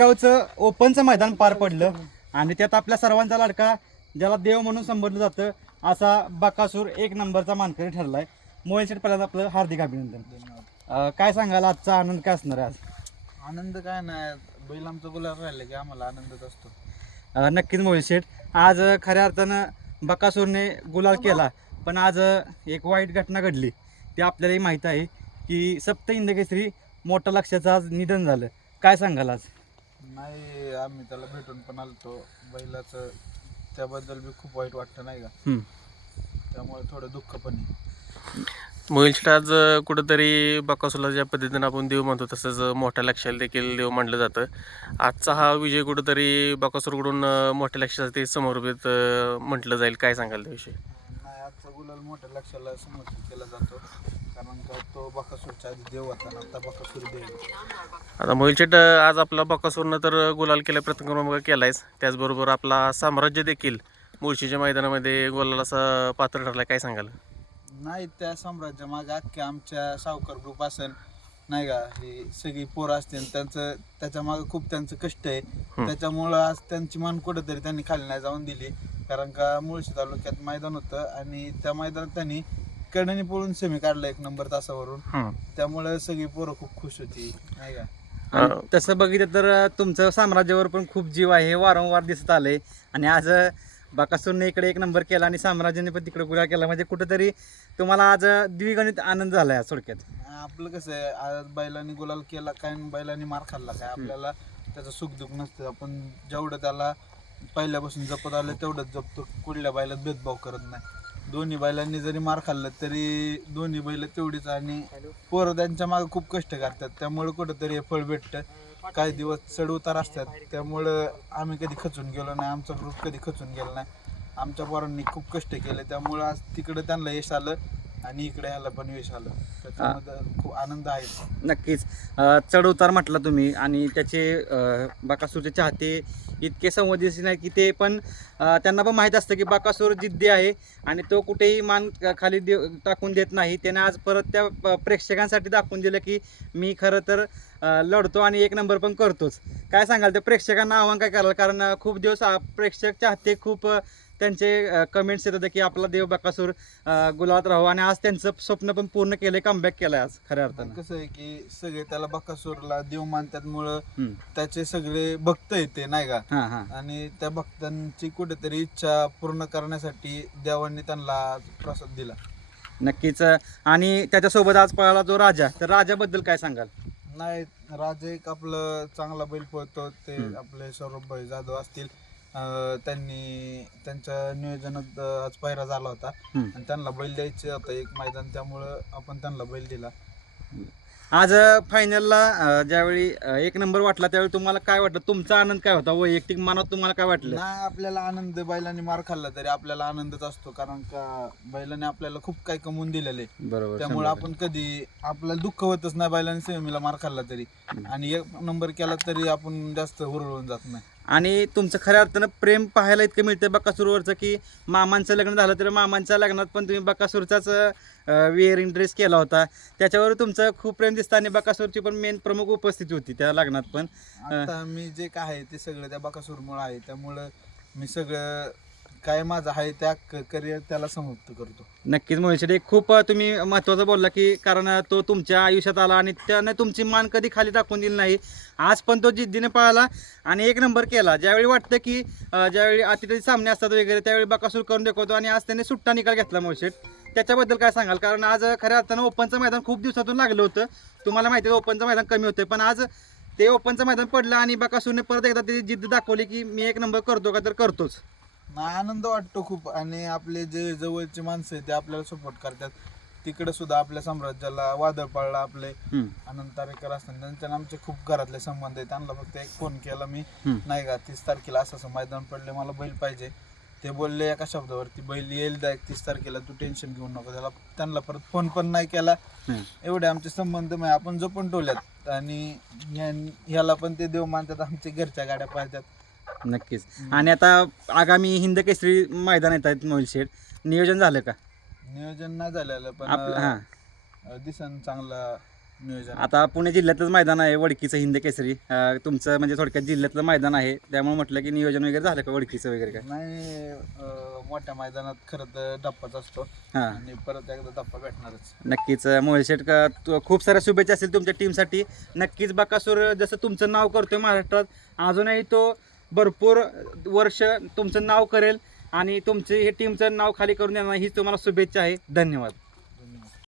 गावचं ओपनचं मैदान पार पडलं आणि त्यात आपल्या सर्वांचा लाडका ज्याला देव म्हणून संबोधलं जातं असा बकासूर एक नंबरचा मानकरी ठरलाय. मोहित शेठ पहिल्यांदा आपलं हार्दिक अभिनंदन. काय सांगाल आजचा आनंद काय असणार आहे आज? आनंद काय नाही, बैल आमचा गुलाब राहिला की आम्हाला आनंदच असतो. नक्कीच मोहित शेठ, आज खऱ्या अर्थानं बकासूरने गुलाल केला, पण आज एक वाईट घटना घडली. ते आपल्यालाही माहीत आहे की सप्त हिंदकेसरी मोठ्या लक्ष्याचं आज निधन झालं. काय सांगाल आज? नाही, आम्ही त्याला भेटून पण आलतो बैलाचं, त्याबद्दल बी खूप वाईट वाटतं नाही का. त्यामुळे थोडं दुःख पण आहे. मोहित आज कुठंतरी बकासूरला ज्या पद्धतीनं आपण देव म्हणतो तसंच मोठ्या लक्ष्याला देखील देव मानलं जातं. आजचा हा विजय कुठंतरी बकासूरकडून मोठ्या लक्ष्यासाठी समर्पित म्हटलं जाईल. काय सांगाल त्याविषयी? नाही, आजचा गुलाल मोठ्या लक्षाला समर्पित केला जातो, कारण का तो बकासूरच्या आधी देव होता ना, आता बकासूर देव. आता मोहित आज आपला बकासूरनं तर गुलाल केला, प्रथम क्रमांक केलायच, त्याचबरोबर आपला साम्राज्य देखील मुळशीच्या मैदानामध्ये गुलाला असा पात्र ठरला. काय सांगाल? नाही, त्या साम्राज्य मागे अख्ख्या आमच्या सावकार ग्रुप असेल नाही का, ही सगळी पोरं असतील, त्यांचं त्याच्या मागे खूप त्यांचं कष्ट आहे. त्याच्यामुळं आज त्यांची मान कुठंतरी त्यांनी खाली नाही जाऊन दिली, कारण का मुळशी तालुक्यात मैदान होतं आणि त्या मैदानात त्यांनी कडनी पळून सेमी काढला 1 नंबर तासावरून. त्यामुळे सगळी पोरं खूप खुश होती नाही का. तसं बघितलं तर तुमचं साम्राज्यावर पण खूप जीव आहे, हे वारंवार दिसत आलंय. आणि आज बकासूरने इकडे 1 नंबर केला आणि साम्राज्याने पण तिकडे गुलाल केला, म्हणजे कुठेतरी तुम्हाला आज द्विगुणित आनंद झालाय थोडक्यात. आपलं कसं आहे, आज बैलांनी गुलाल केला काय आणि बैलांनी मार खाल्ला काय, आपल्याला त्याचं सुखदुःख नसतं. आपण जेवढं त्याला पहिल्यापासून जपत आलं तेवढंच जपतो, कुठल्या बैलात भेदभाव करत नाही. दोन्ही बैलांनी जरी मार खाल्लं तरी दोन्ही बैल तेवढीच, आणि पोरं त्यांच्या मागे खूप कष्ट करतात, त्यामुळे कुठंतरी हे फळ भेटतं. काही दिवस चढ उतार असतात, त्यामुळं आम्ही कधी खचून गेलो नाही, आमचा ग्रुप कधी खचून गेला नाही. आमच्या पोरांनी खूप कष्ट केले, त्यामुळं आज तिकडे त्यांना यश आलं आणि इकडे ह्याला पण यश आलं. त्याच्यामध्ये खूप आनंद आहे. नक्कीच. चढ उतार म्हटला तुम्ही, आणि त्याचे बकासूरचे चाहते इतके संवेदनशील नाही की ते पण त्यांना पण माहीत असतं की बकासूर जिद्दी आहे आणि तो कुठेही मान खाली टाकून देत नाही. त्याने आज परत त्या प्रेक्षकांसाठी दाखवून दिलं की मी खरं तर लढतो आणि 1 नंबर पण करतोच. काय सांगाल त्या प्रेक्षकांना आव्हान काय कराल? कारण खूप दिवस प्रेक्षक चाहते खूप त्यांचे कमेंट्स येत होते की आपला देव बकासूर गुलाबात राहू, आणि आज त्यांचं स्वप्न पण पूर्ण केलं, कमबॅक केलाय आज खऱ्या अर्थानं. कसं आहे की सगळे त्याला बकासूरला देव मानतात, मुळे त्याचे सगळे भक्त येते नाही का, आणि त्या भक्तांची कुठेतरी इच्छा पूर्ण करण्यासाठी देवांनी त्यांना प्रसाद दिला. नक्कीच. आणि त्याच्यासोबत आज पळाला जो राजा, तर राजाबद्दल काय सांगाल? नाही, राजा एक आपलं चांगला बैल पळतो, ते आपले सौरभभाई जाधव असतील, त्यांनी त्यांच्या नियोजनात आज पायरा झाला होता आणि त्यांना बैल द्यायचे होता 1 मैदान, त्यामुळं आपण त्यांना बैल दिला. आज फायनलला ज्यावेळी 1 नंबर वाटला त्यावेळी तुम्हाला काय वाटलं? तुमचा आनंद काय होता? वैयक्तिक मनात तुम्हाला काय वाटलं? नाही, आपल्याला आनंद, बैलांनी मार खाल्ला तरी आपल्याला आनंदच असतो, कारण का बैलाने आपल्याला खूप काही कमवून दिलेले. बरोबर. त्यामुळे आपण कधी आपल्याला दुःख होतच नाही बैलांनी सेमीला मार खाल्ला तरी, आणि 1 नंबर केला तरी आपण जास्त हुरळून जात नाही. आणि तुमचं खऱ्या अर्थानं प्रेम पाहायला इतकं मिळतं बकासूरवरचं की मामांचं लग्न झालं तर मामांच्या लग्नात पण तुम्ही बकासूरचाच वेअरिंग ड्रेस केला होता, त्याच्यावर तुमचं खूप प्रेम दिसतं. आणि बकासूरची पण मेन प्रमुख उपस्थिती होती त्या लग्नात पण. आता मी जे काय आहे ते सगळं त्या बकासूरमुळे आहे, त्यामुळं मी सगळं काय माझं आहे त्या करिअर त्याला समाप्त करतो. नक्कीच मोहित, एक खूप तुम्ही महत्त्वाचं बोलला की कारण तो तुमच्या आयुष्यात आला आणि त्याने तुमची मान कधी खाली टाकून दिली नाही. आज पण तो जिद्दीने पळाला आणि 1 नंबर केला. ज्यावेळी वाटतं की ज्यावेळी अतिथी सामने असतात वगैरे त्यावेळी बकासूर करून दाखवतो, आणि आज त्याने सुट्टा निकाल घेतला. मोहित, त्याच्याबद्दल काय सांगाल? कारण आज खऱ्या अर्थानं ओपनचं मैदान खूप दिवसातून लागलं होतं, तुम्हाला माहिती आहे ओपनचं मैदान कमी होतं, पण आज ते ओपनचं मैदान पडलं आणि बकासूरने परत एकदा त्याची जिद्द दाखवली की मी 1 नंबर करतो का तर करतोच. आनंद वाटतो खूप, आणि आपले जे जवळचे माणसं आहेत ते आपल्याला सपोर्ट करतात. तिकडे सुद्धा आपल्या साम्राज्याला वादळ पडला, आपले आनंद तारेकर असतात, त्यांच्या आमचे खूप घरातले संबंध आहेत. त्यांना फक्त एक फोन केला मी, नाही का 30 तारखेला असं मैदान पडले, मला बैल पाहिजे. ते बोलले एका शब्दावरती, बैल येईल 30 तारखेला, तू टेन्शन घेऊ नको. त्यांना परत फोन पण नाही केला. एवढे आमचे संबंध आपण जपून ठेवल्यात, आणि ह्याला पण ते देव मानतात, आमच्या घरच्या गाड्या पाहतात. नक्कीच. आणि आता आगामी हिंद केसरी मैदान येत आहेत मोहित शेठ, नियोजन झालं का? नियोजन नाही झालेलं, पण दिसन चांगला नियोजन. आता पुणे जिल्ह्यातलंच मैदान आहे वडकीचं हिंद केसरी. तुमचं म्हणजे थोडक्यात जिल्ह्यातलं मैदान आहे, त्यामुळे म्हटलं की नियोजन वगैरे झालं का वडकीचं वगैरे काय? नाही मोठ्या मैदानात खरं तर डप्पाच असतो हां, आणि परत एकदा डप्पा भेटणारच. नक्कीच. मोहिल शेठ खूप साऱ्या शुभेच्छा असतील तुमच्या टीमसाठी. नक्कीच बकासूर जसं तुमचं नाव करतोय महाराष्ट्रात, अजूनही तो भरपूर वर्ष तुमचं नाव करेल आणि तुमचे हे टीमचं नाव खाली करून देणार हीच तुम्हाला शुभेच्छा आहे. धन्यवाद.